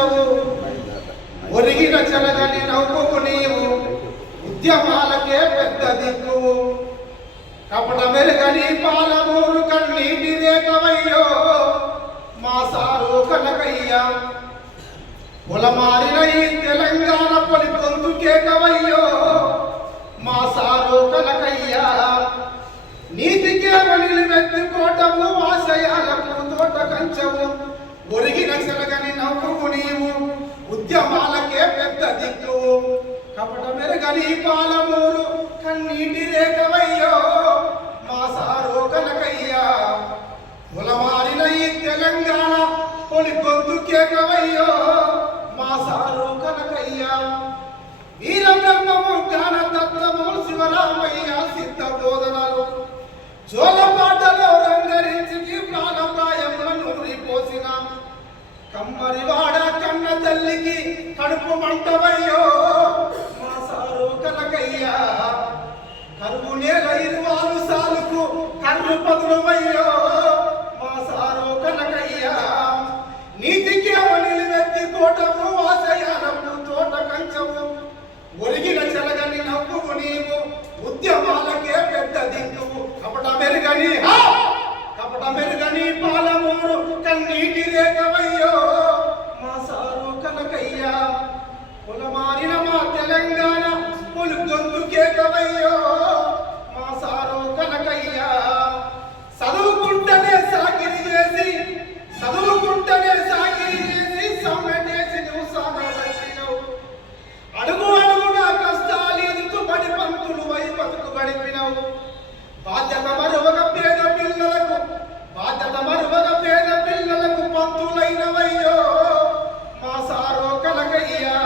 కంచవు ఒరిగిన చెలగని నవ్వుకు నీవు ఉద్యమాలకే పెద్ద దిక్కువు కపట మెరుగని పాలమూరు కన్నీటి రేఖవయ్యో మా సారు కనకయ్యా పొలమారిన ఈ తెలంగాణ పొలి పొందు కేకవయ్యో మా సారు కనకయ్యా నీతికే వనిలు వెతుకోటము ఆశయాలకు తోట కంచవు ఒరిగిన చెలగని నవ్వుకు నీవు ఉద్యమాలకే పెద్ద దిక్కువు కపట మెరుగని పాలమూరు కన్నీటి రేఖవయ్యో మా సారు కనకయ్యా పొలమారిన ఈ తెలంగాణ పొలి పొందు కేకవయ్యో మా సారు కనకయ్యా వీరబ్రహ్మము జ్ఞాన తత్వము శివరామయ్య సిద్ధ బోధనలు జోలపాటలో రంగరించి ప్రాణప్రాయములను నూరిపోసిన కమ్మరివాడ కన్న తల్లికి కడుపు మంటవయ్యో మా సారు కనకయ్యా కరువు నేల 20 సాలుకు కర్రు పదులవయ్యో మా సారు కనకయ్యా నీతికే వనిలు వెతుకోటము ఆశయాలకు తోట కంచవు ఒరిగిన చెలగని నవ్వుకు నీవు ఉద్యమాలకే పెద్ద దిక్కువు కపట మెరుగని పాలమూరు కన్నీటి రేఖవయ్యో మా సారు కనకయ్యా పొలమారిన మా తెలంగాణ పొలు గొంతు కేకవయ్యో మా సారు కనకయ్యా చదువుకుంటనే సాకిరి చేసి సమ్మెటేసి నువ్వు సాగబట్టినవు అడుగు అడుగునా కష్టాలు ఎదుతూ పడి పంతులు వై బతుకు గడిపినవు బాధ్యత మరువక పేద పిల్లలకు పంతులైనవయ్యో మా సారో కనకయ్యా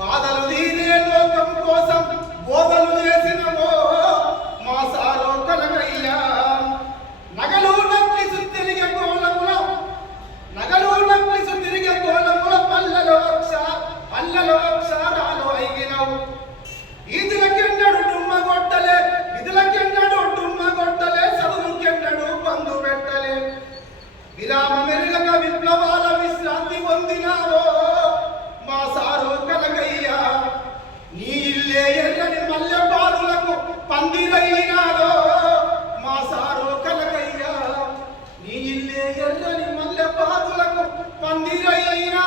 బాధలు తీరే లోకం కోసం బోధలు చేసినవో మా సారో కనకయ్యా నగలు నక్కిసు తిరిగే కోలముల పల్లెలో అక్షరాలు అయిగినవు ఈదులకెన్నడు డుమ్మ కొట్టలే చదువుకెన్నడు బంధు పెట్టలే విరామ మెరుగక విప్లవాల విశ్రాంతి పొందినావో మా సారు కనకయ్యా నీ ఇల్లే ఎర్రని మల్లె బారులకు పందిరైనాదో మా సారు కనకయ్యా నీ ఇల్లే ఎర్రని మల్లె బారులకు పందిరైనా